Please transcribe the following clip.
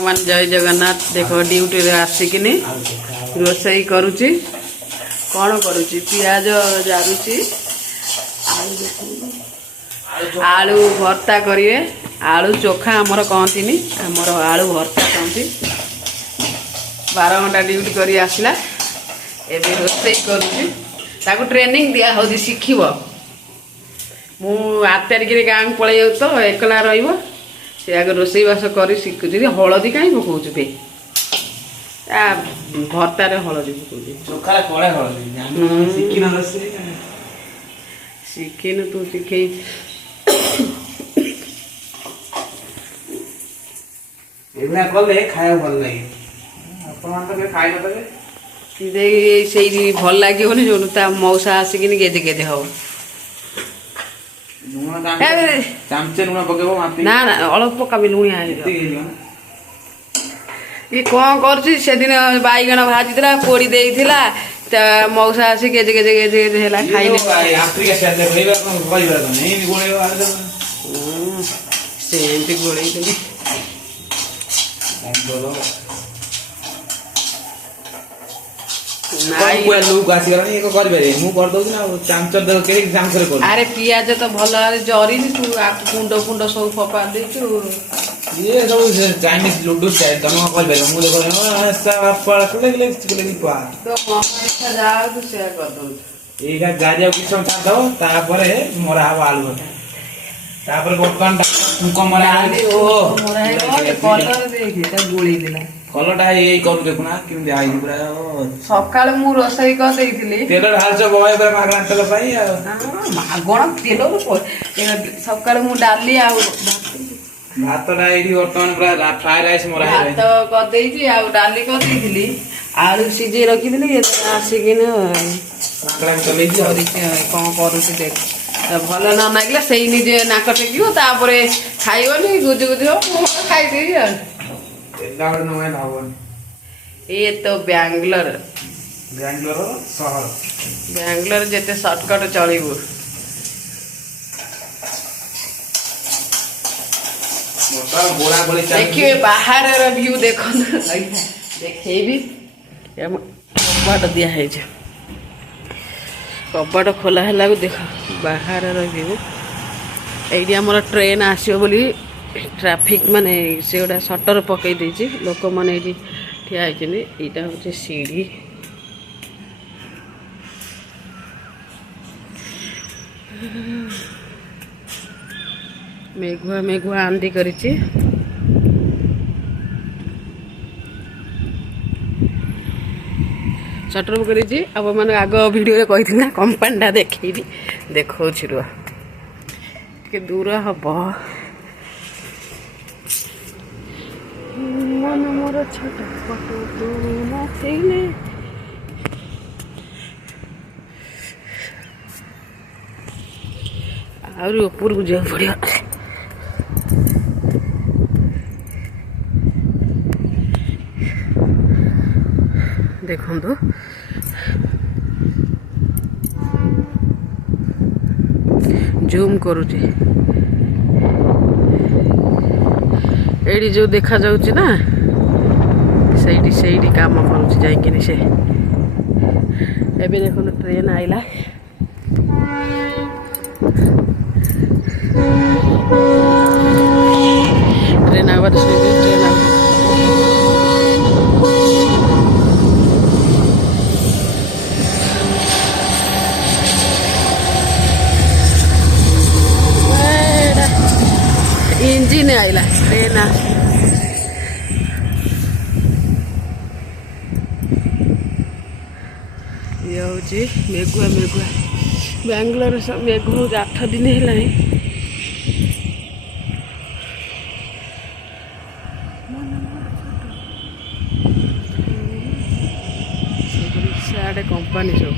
मान जय जगन्नाथ देख ड्यूटी रे आसिकिनी रोसई करुची कौन करुची पियाज जारुची आलू भर्ता करिए आलू चोखा आमर कहती आमर आलू भर्ता कहती 12 घंटा ड्यूटी करी आसला एबे रोसई करुची ताको ट्रेनिंग दिया हो शिखिब मु 8 तारिख रे गाँव पळै जाउ तो एकला रहिबो से आगे रोसई बास कर शिखुची हलदी कहीं पकाऊ बे भर्तार हलदी शिखिन तू शिखे खाया भल लगे से भल लगे जो मौसा आसिक गेदे गेदे हम ना ना अलग पकाबी लुणिया ये कौन कर दिन बैगण भाजी पोड़ी देला मौसा आसी गेजे गेजे गेजे गेजे है खाई सेमती गोल अरे पियाज तो भल जरी तू कुंड फुंड सब फपा देचु ये सब चाइनीज लूडो स्टाइल तनो कल बेलो मु देखो सब पड़ तो इच्छा जाओ तो शेयर कर दो एगा गाजिया किछ छाड़ दो तापरे मोरा हवा आलू तापरे बर्तन तुमको मोरा आलू ओ मोरा कलर देखि त गोली देला कलरटा यही करू देखुना केमती आई पूरा सकाळ मु रोसई कर देइथिली तेल ढालछ बय पर मागना तेल पाई मागण तेल सकाळ मु डाली आ भातटा एडी वर्तमान पूरा फ्राई राइस मोरा है भात कर देइछि आ डाली कर देइथिली आलू सिजे रखी दिली आसिकिन मागना चलै छी कौन करूछि देख भल न नागिला सेई निजे नाक टेकियो तापरे खाइबनी गुज गुज हो खाइ देई ये तो बैंगलोर शहर बैंगलोर जेते शॉर्टकट चलू देखिए बाहर व्यू देख देखेबी कबाट दिया है कबाट खोला है देख बाहर व्यू ये आमर ट्रेन आसो बोली ट्राफिक माने से गोटा सटर पकई देछि लोक माने एठी ठिया होइछनी एटा होचे सीढ़ी मेघुआ मेघुआ आंधी करिछि सटर पकईछि अब माने आग वीडियो रे कहिथि ना कंपनीटा देखैबी देखौ छिरो के दूर हबो मन मोर छोट पटो तू नाचैले और ऊपर को जाओ पड़ियो देखो तो जूम करूची एडी जो देखा जाउची ना सेडी सेडी काम करूची जाइकिनी से एबे देखो ना ट्रेन आइला ट्रेन आवा तो ट्रेन आवा इंजिन आइला ट्रेन ये हूँ मेघुआ मेघुआ बैंगलोर मेघ हूँ 8 दिन है कंपनी सब